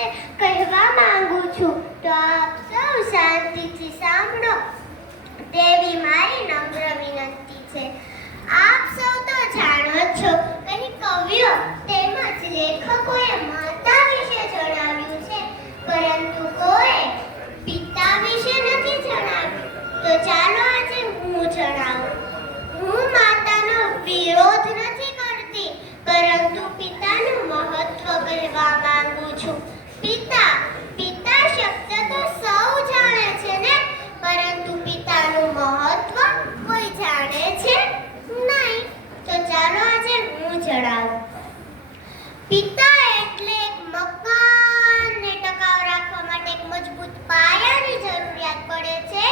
વિશે કહેવા માંગુ છું, તો આપ સૌ શાંતિથી સાંભળો. તેવી મારી નમ્ર વિનંતી છે. આપ સૌ તો જાણો છો, કઈ કવિઓ તેમજ લેખકોએ માતા વિશે જણાવ્યું છે. પરંતુ કોઈ પિતા વિશે નથી જણાવ્યું. તો ચાલો આજે હું જણાવું. હું માતાનો વિરોધ નથી કરતી, પરંતુ પિતાનું મહત્વ કહેવા માંગુ છું પિતા પિતા શબ્દ તો સૌ જાણે છે ને પરંતુ પિતાનું મહત્વ કોઈ જાણે છે નહીં તો ચાલો આજે હું જણાવું પિતા એટલે એક મકાનને ટકાવ રાખવા માટે એક મજબૂત પાયાની જરૂરિયાત પડે છે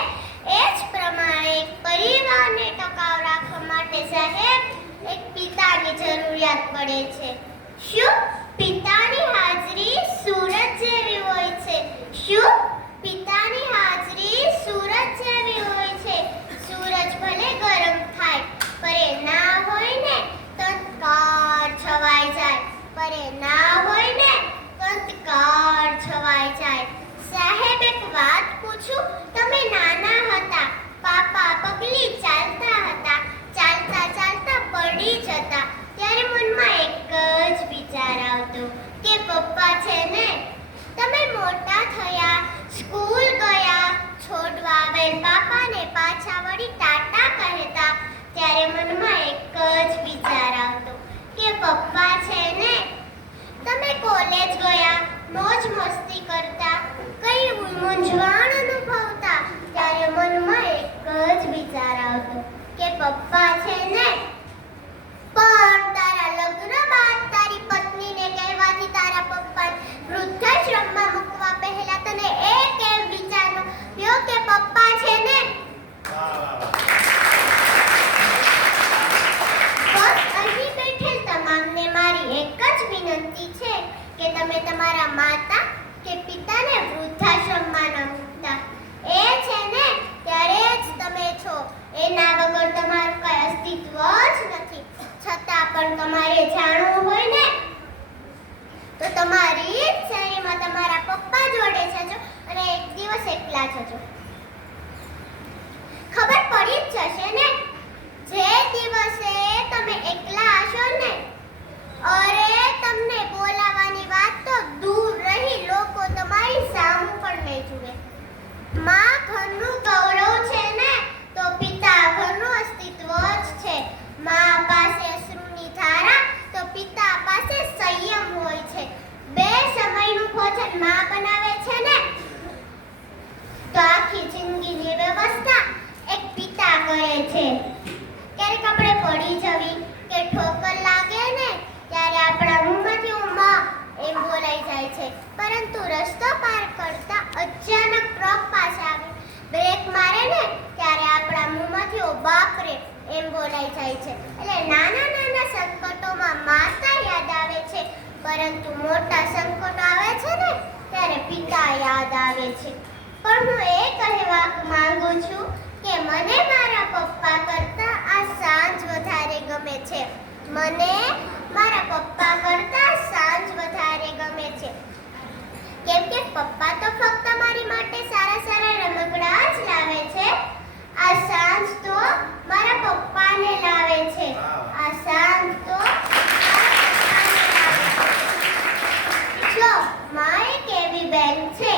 એ જ પ્રમાણે એક પરિવારને ટકાવ રાખવા માટે સાહેબ એક પિતાની જરૂરિયાત પડે છે. શું પિતાની હાજરી સૂરજ જેવી હોય છે? શું પિતાની હાજરી સૂરજ જેવી હોય છે? સૂરજ ભલે ગરમ થાય, પર એ ના હોય ને તો કાર છવાઈ જાય. પર એ ના હોય ને તો કાર છવાઈ જાય. સાહેબ, એક વાત પૂછું. તમે નાના હતા. પાપા પગલી ચાલતા હતા ચાલતા ચાલતા પડી જતા ત્યારે મનમાં એક જ વિચાર આવતો કે પપ્પા છે ને તમે મોટા થયા સ્કૂલ ગયા છોડવા આવેલ બાપાને પાછા વળી ટાટા કહેતા, ત્યારે મનમાં એક જ વિચાર આવતો કે પપ્પા છે ને, તમે કોલેજ ગયા, મોજ મસ્તી કરતા, કઈ મૂંઝવણ અનુભવતા ત્યારે મનમાં એક જ વિચાર આવતો કે પપ્પા છે ને પણ તારા લગ્ન બાદ તારી પત્નીને કહેવાથી તારા પપ્પા વૃદ્ધાશ્રમમાં મૂકવા પહેલા તને એ કેમ વિચાર યો કે પપ્પા છે ને બસ અહીં બેઠેલ તમામને મારી એક જ વિનંતી છે કે તમે તમારા માતા કે પિતાને વૃદ્ધાશ્રમમાં ન મૂકતા એ છે ને ત્યારે જ તમે છો એના વગર તમારું કઈ અસ્તિત્વ જ નથી છતાં પણ તમારે જાણવું હોય ને, તો તમારી શેરીમાં તમારા પપ્પા જોડે જજો અને એક દિવસ એકલા જજો ખબર પડી જ જશે ને જે દિવસે તમે એકલા હશો ને અરે તમને બોલાવાની વાત તો દૂર રહી લોકો તમારી સામું પણ નહીં જુએ માં ઘરનું ગૌરવ છે ને તો પિતા ઘરનું અસ્તિત્વ જ છે માં પાસે અશ્રુની ધારા તો પિતા પાસે સંયમ હોય છે બે સમયનું ભોજન માં બનાવે છે ને, તો આખી જિંદગીની વ્યવસ્થા એક પિતા કરે છે. ક્યારેક આપણે પડી જવી કે ઠોકર લાગે ને, ત્યારે આપણા મોંમાંથી ઉમા એમ બોલાઈ જાય છે. પરંતુ રસ્તો પાર કરતા અચાનક ટ્રક પાસે આવે, બ્રેક મારે ને, ત્યારે આપણા મોંમાંથી ઓ બાપ રે એમ બોલાઈ જાય છે. એટલે નાના નાના સંકટોમાં માતા પરંતુ મોટા સંકટ આવે છે ને, ત્યારે પિતા યાદ આવે છે. પણ હું એ કહેવા માંગુ છું કે મને મારા પપ્પા કરતા આ સાંજ વધારે ગમે છે. મને મારા પપ્પા કરતા સાંજ વધારે ગમે છે. કેમ કે પપ્પા તો ફક્ત મારી માટે સારા સારા રમકડા જ લાવે છે આ સાંજ તો મારા પપ્પાને લાવે છે આ સાંજ તો મારા પપ્પાને લાવે જો કેવી બેન છે.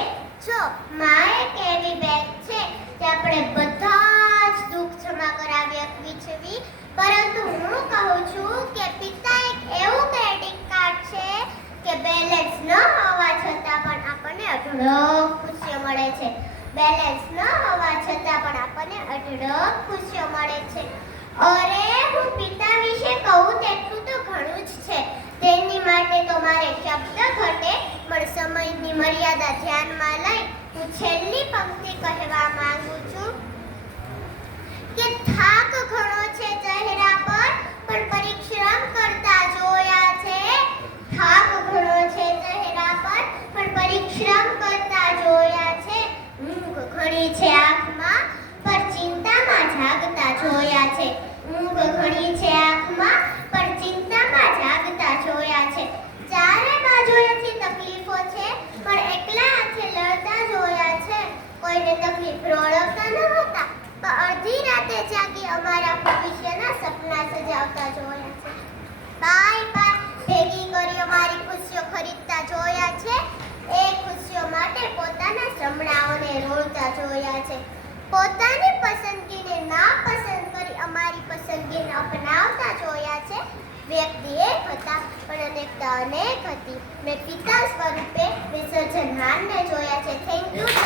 જો માએ કેવી બેન છે તે આપણે બધા જ દુઃખ જમા કરાવી આપવી છે. પરંતુ હું કહું છું કે પિતા એક એવું ક્રેડિટ કાર્ડ છે કે બેલેન્સ ન હોવા છતાં પણ આપણને અઢળો ખુશીઓ મળે છે. બેલેન્સ ન હોવા છતાં પણ આપણને અઢળો ખુશીઓ મળે છે. અરે હું પિતા વિશે કહું તેટલું તો ઘણું જ છે તેની તો મારે શબ્દ ઘટે, પણ સમયની મર્યાદા ધ્યાનમાં લઈ હું છેલ્લી પંક્તિ કહેવા માંગુ છું કે થાક ઘણો છે ચહેરા પર પણ પરિશ્રમ કરતા જોયા છે થાક ઘણો છે ચહેરા પર પણ પરિશ્રમ કરતા જોયા છે ઊંઘ ઘણી છે આંખમાં પર ચિંતામાં જાગતા જોયા છે ઊંઘ ઘણી છે આંખમાં પણ ચિંતામાં જાગતા જોયા છે ચારે બાજુએથી તકલીફો છે અમને તકલીફ રોળવતા ન હતા પણ અડધી રાતે જાગી અમારા ભવિષ્યના સપના સજાવતા જોયા છે. Bye bye. ભેગી કરી અમારી ખુશીઓ ખરીદતા જોયા છે. એ ખુશીઓ માટે પોતાના શ્રમણાઓને રોળતા જોયા છે. પોતાની પસંદગીને ના પસંદ કરી અમારી પસંદગીને અપનાવતા જોયા છે. વ્યક્તિ એક હતા, પણ અનેકતા અનેક હતી. મેં પિતા સ્વરૂપે વિસર્જનહારને જોયા છે. Thank you